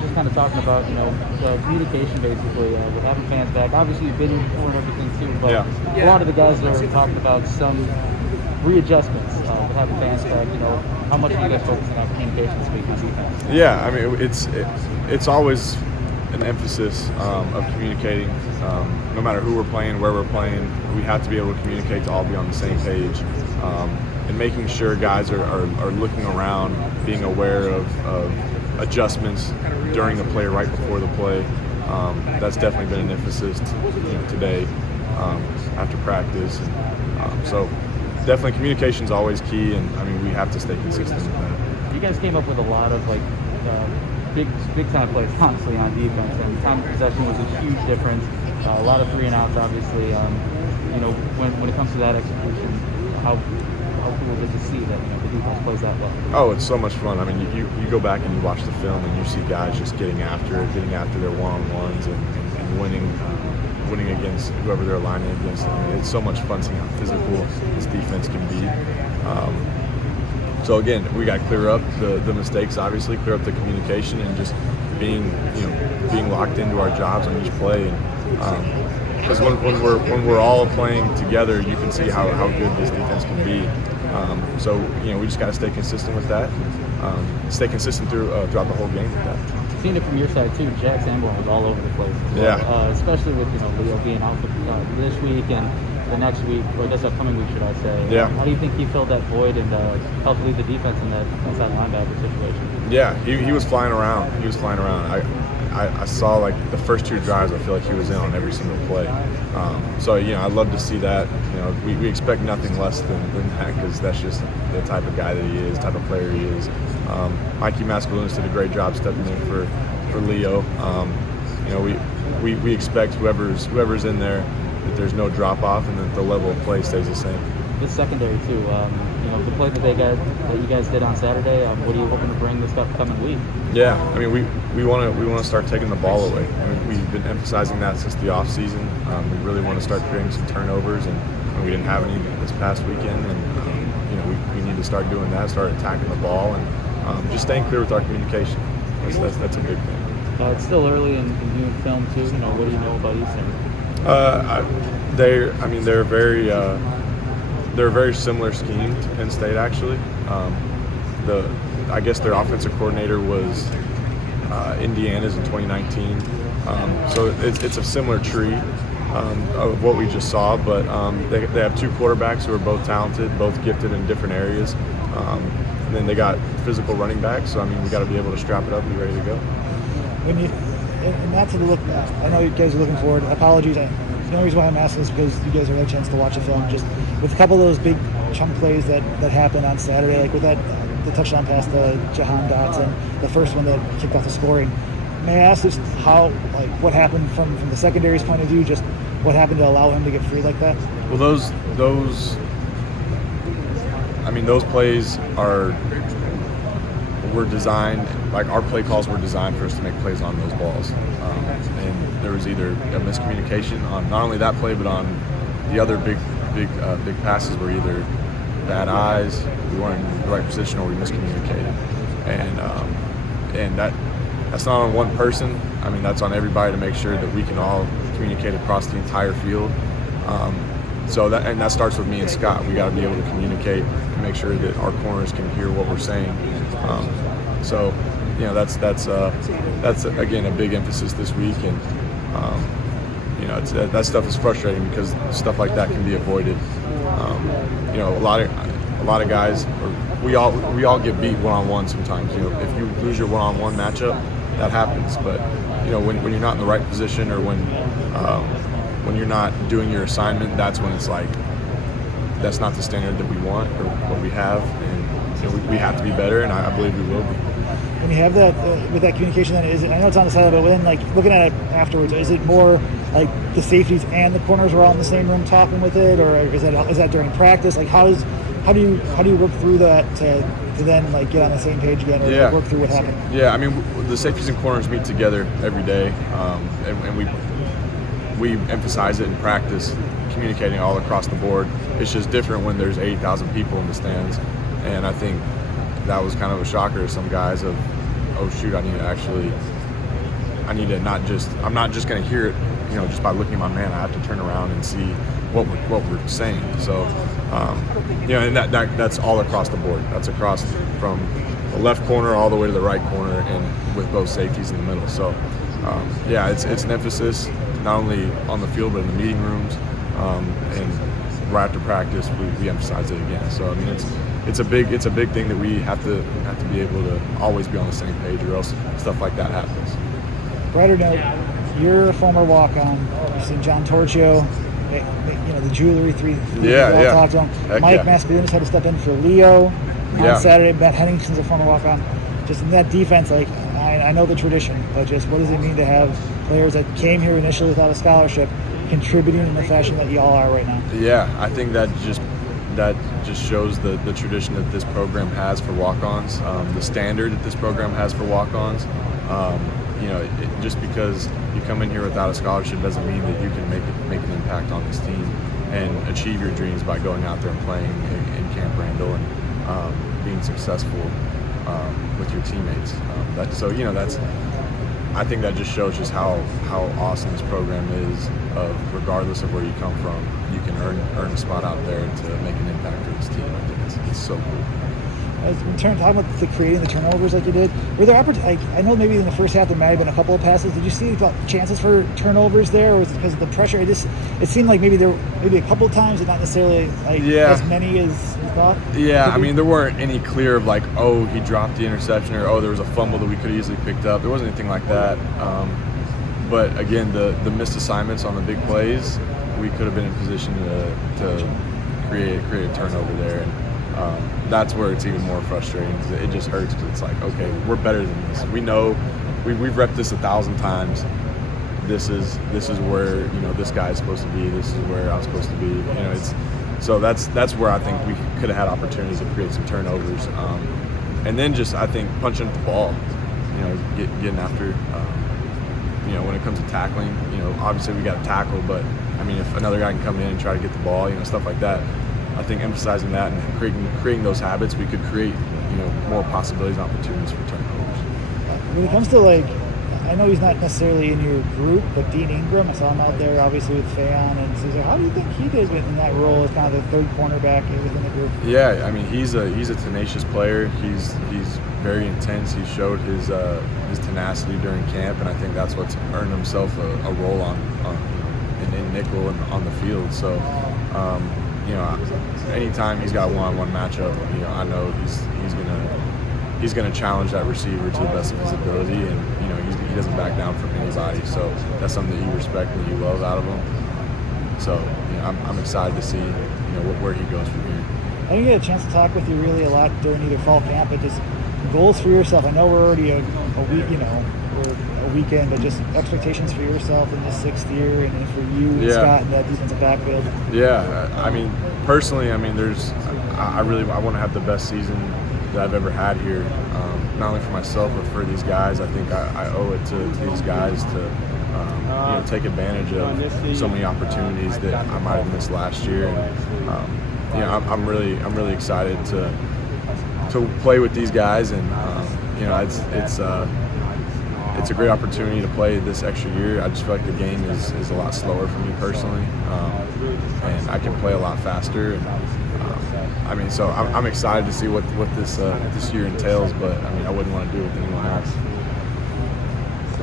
just kind of talking about, communication basically, with having fans back. Obviously, you've been here before and everything too, but a lot of the guys are talking about some readjustments with having fans back. How much are you guys focusing on communication this week on defense? Yeah, I mean, it's always an emphasis of communicating. No matter who we're playing, where we're playing, we have to be able to communicate to all be on the same page. And making sure guys are looking around, being aware of adjustments during the play, right before the play. That's definitely been an emphasis today after practice. And, so definitely communication is always key, and I mean we have to stay consistent with that. You guys came up with a lot of big time plays, honestly, on defense, and time of possession was a huge difference. A lot of 3 and outs, obviously. When it comes to that execution, how cool is it to see that the defense plays that well? Oh, it's so much fun. I mean, you go back and you watch the film and you see guys just getting after their one-on-ones and winning against whoever they're lining against. I mean, it's so much fun seeing how physical this defense can be. So again, we got to clear up the mistakes, obviously, clear up the communication, and just being locked into our jobs on each play. Because when we're all playing together, you can see how good this defense can be. So we just got to stay consistent with that. Stay consistent throughout the whole game with that. Seeing it from your side too, Jack Sanborn was all over the place. Especially with Leo being out for this week and the next week, or this upcoming week, should I say? Yeah. How do you think he filled that void and helped lead the defense in that inside linebacker situation? Yeah, he was flying around. I saw like the first 2 drives. I feel like he was in on every single play. So I'd love to see that. We expect nothing less than that, because that's just the type of guy that he is, type of player he is. Mikey Mascalunas did a great job stepping in for Leo. We expect whoever's in there that there's no drop off and that the level of play stays the same. This secondary too. The play that you guys did on Saturday. What are you hoping to bring this upcoming week? Yeah, I mean we want to start taking the ball away. I mean, we've been emphasizing that since the off season. We really want to start creating some turnovers, and we didn't have any this past weekend. And we need to start doing that, start attacking the ball, and just staying clear with our communication. That's a big thing. It's still early in viewing film too. What do you know about Eastern? They're a very similar scheme to Penn State, actually. I guess their offensive coordinator was Indiana's in 2019. So it's a similar tree of what we just saw, but they have 2 quarterbacks who are both talented, both gifted in different areas. And then they got physical running backs, so I mean we got to be able to strap it up and be ready to go. And not to look, I know you guys are looking forward. Apologies. The only reason why I'm asking is because you guys have had a chance to watch the film. Just with a couple of those big chunk plays that happened on Saturday, like with the touchdown pass to Jahan Dotson, the first one that kicked off the scoring. May I ask just what happened from the secondary's point of view? Just what happened to allow him to get free like that? Well, those plays were designed, like our play calls were designed for us to make plays on those balls. And there was either a miscommunication on not only that play, but on the other big passes were either bad eyes, we weren't in the right position, or we miscommunicated. And that's not on one person. I mean, that's on everybody to make sure that we can all communicate across the entire field. So that starts with me and Scott. We got to be able to communicate to make sure that our corners can hear what we're saying. So that's again a big emphasis this week, and that stuff is frustrating because stuff like that can be avoided. A lot of guys, we all get beat one-on-one sometimes. If you lose your one-on-one matchup, that happens. But when you're not in the right position, or when you're not doing your assignment, that's when it's like that's not the standard that we want or what we have, and we have to be better, and I believe we will be. When you have that with that communication, then I know it's on the side, but when looking at it afterwards, is it more like the safeties and the corners were all in the same room talking with it, or is that during practice? Like how do you work through that to then get on the same page again, or work through what happened? Yeah, I mean the safeties and corners meet together every day, and we emphasize it in practice, communicating all across the board. It's just different when there's 80,000 people in the stands, and I think that was kind of a shocker to some guys of, oh shoot, I need to actually I need to I'm not just going to hear it, just by looking at my man. I have to turn around and see what we're saying. So, and that's all across the board. That's across from the left corner all the way to the right corner, and with both safeties in the middle. So, it's an emphasis not only on the field but in the meeting rooms, and right after practice we emphasize it again. So I mean it's a big thing that we have to be able to always be on the same page, or else stuff like that happens. Brighter note, you're a former walk-on. You've seen John Torchio, the jewelry three. Talked to him. Mike Mascarenas had to step in for Leo on Saturday. Matt Henningson's a former walk-on. Just in that defense, I know the tradition, but just what does it mean to have players that came here initially without a scholarship contributing in the fashion that y'all are right now? Yeah, I think that just shows the tradition that this program has for walk-ons, the standard that this program has for walk-ons. Just because you come in here without a scholarship doesn't mean that you can make an impact on this team and achieve your dreams by going out there and playing in Camp Randall and being successful with your teammates. I think that just shows just how awesome this program is. Regardless of where you come from, you can earn a spot out there to make an impact for this team. I think it's so cool. In terms of talking about creating the turnovers like you did, were there I know maybe in the first half there might have been a couple of passes. Did you see chances for turnovers there, or was it because of the pressure? It seemed like maybe a couple of times, but not necessarily as many as you thought. Yeah, I mean there weren't any clear of he dropped the interception, or there was a fumble that we could have easily picked up. There wasn't anything like that. But again, the missed assignments on the big plays, we could have been in position to create a turnover there. And that's where it's even more frustrating, because it just hurts, because it's okay, we're better than this. We know we've repped this 1,000 times. This is where this guy's supposed to be. This is where I'm supposed to be. So that's where I think we could have had opportunities to create some turnovers, and then just I think punching at the ball, getting after. When it comes to tackling, obviously we got to tackle, but I mean if another guy can come in and try to get the ball, stuff like that. I think emphasizing that and creating those habits, we could create, more possibilities and opportunities for turnovers. When it comes to I know he's not necessarily in your group, but Dean Ingram, I saw him out there obviously with Fayon and Caesar. How do you think he did in that role as kind of the third cornerback within the group? Yeah, I mean he's a tenacious player. He's very intense. He showed his tenacity during camp, and I think that's what's earned himself a role in nickel and on the field. So. Anytime he's got a one-on-one matchup, I know he's gonna challenge that receiver to the best of his ability, and he doesn't back down from anybody. So that's something that you respect and you love out of him. So I'm excited to see where he goes from here. I didn't get a chance to talk with you really a lot during either fall camp, but just goals for yourself. I know we're already a week, we're a weekend, but just expectations for yourself in this 6th year, and for you, Scott, in that defensive backfield. Yeah, I mean, personally, I want to have the best season that I've ever had here, not only for myself but for these guys. I think I owe it to these guys to take advantage of so many opportunities that I might have missed last year. And I'm really excited to play with these guys, and it's a great opportunity to play this extra year. I just feel like the game is a lot slower for me personally, and I can play a lot faster. And so I'm excited to see what this year entails, but I wouldn't want to do it with anyone else.